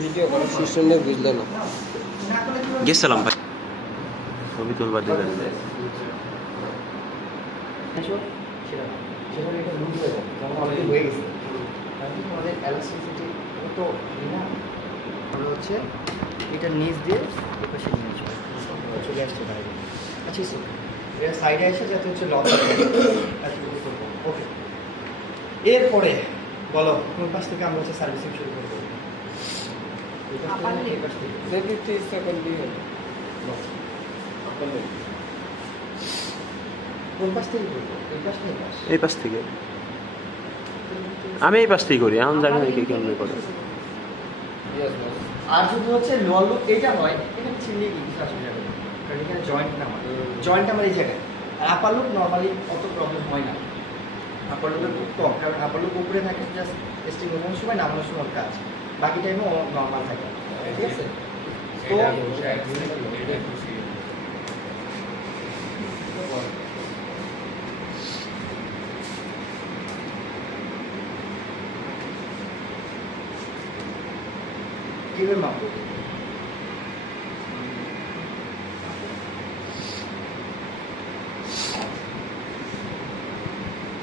Video করার system নিয়ে বুঝলে না। গেছিলাম ভাই। ছবি তুলবার দিলেন সেখানে এটা লুজ হয়ে যাবে যেমন অলরেডি হয়ে গেছে। তাহলে এলাস্টিসিটি তো না আমরা হচ্ছে এটা নিচ দিয়ে এ পাশে নিয়ে আসব। চলে আসছে বাইরে। আচ্ছা সো সাইডে এসে যাতে হচ্ছে লক ওকে। এরপরে বলো কোন পাশ থেকে আমরা হচ্ছে সার্ভিসিং শুরু করব এই পাশ থেকে এই পাশ থেকে? যদি তুই ইচ্ছা করবি কোন পাশ থেকে এই পাশ থেকে এই পাশ থেকে। আমি এই পাশ থেকে করি এখন জানি না কে কেমন করে। আর যদি হচ্ছে লোয়ার লুক এটা হয় এখানে ছিঁড়লে কি কিছু আসবে কারণ এখানে জয়েন্ট আমার জয়েন্ট আমার এই জায়গায়। আর আপার লুক নর্মালি অত প্রবলেম হয় না। আপার লুকের খুব কম কারণ আপার লুক উপরে থাকে জাস্ট স্টিং ওঠানোর সময় নামানোর সময় কাজ। বাকি টাইমে নর্মাল থাকে। ঠিক আছে? তো কীভাবে মাপবো ভিডিওতে জয়েন হচ্ছে কিন্তু এসব ডবল ডবল করো তাহলে যতটুকু আনছো তার থেকে ডবল করে দাও কত আসছে কয় সেমি আসছে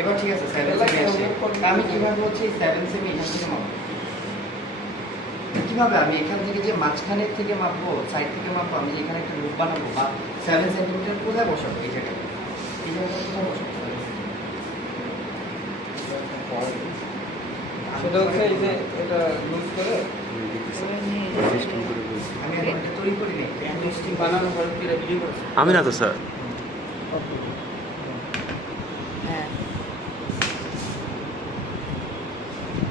এবার ঠিক আছে সেভেন সেমি আসছে আমি কীভাবে হচ্ছে সেভেন সেমি এখান থেকে মাপবো? কীভাবে আমি এখান থেকে যে মাঝখানের থেকে মাপবো সাইড থেকে মাপবো আমি যে এখানে একটা লুপ বানাবো বা সেভেন সেন্টিমিটার কোথায় বসাবো? এই জায়গায়। এই জায়গাটা কোথায় বসাবো? সেটা হচ্ছে এই যে এটা লুজ করে এটা তৈরি করি নি স্টিম বানানো আমি না তো স্যার। হ্যাঁ।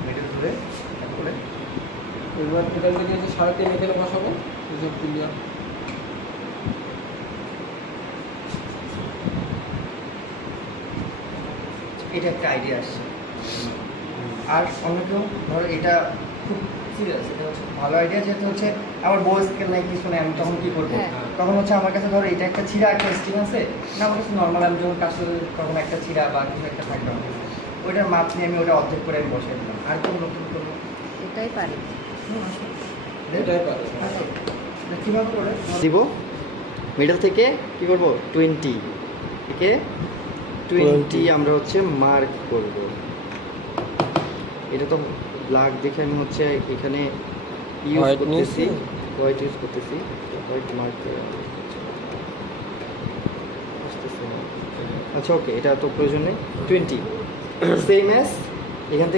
এটা ধরে তারপরে এবার যে সাড়ে তিন এখানে বসাবো এটা একটা আইডিয়া আসছে। আর অন্য কেউ ধরো এটা খুব সিরিয়াস এটা হচ্ছে ভালো আইডিয়া যেহেতু হচ্ছে আমার বউ স্কেল নাই কিছু নেই আমি তখন কি করব? হ্যাঁ। তখন হচ্ছে আমার কাছে ধরো এটা একটা ছিঁড়া একটা স্টিম আছে না আমার কাছে নর্মাল আমি যখন কাজ করি তখন একটা ছিঁড়া বা কিছু একটা থাকবে আমার। ওইটার মাপ নিয়ে আমি ওটা অর্ধেক করে আমি বসে দিলাম। আর কোনো নতুন করব? এটাই পারি। এটাই পারে। কীভাবে করে? দিব। মিডল থেকে কি করব? টোয়েন্টি থেকে টোয়েন্টি আমরা হচ্ছে মার্ক করব। এটা তো ব্ল্যাক দেখে আমি হচ্ছে এখানে ইউজ করতেছি। হোয়াইট ইউজ করতেছি। White mark. আচ্ছা ওকে এটা তো প্রয়োজন নেই। টোয়েন্টি সেম এস এখান থেকে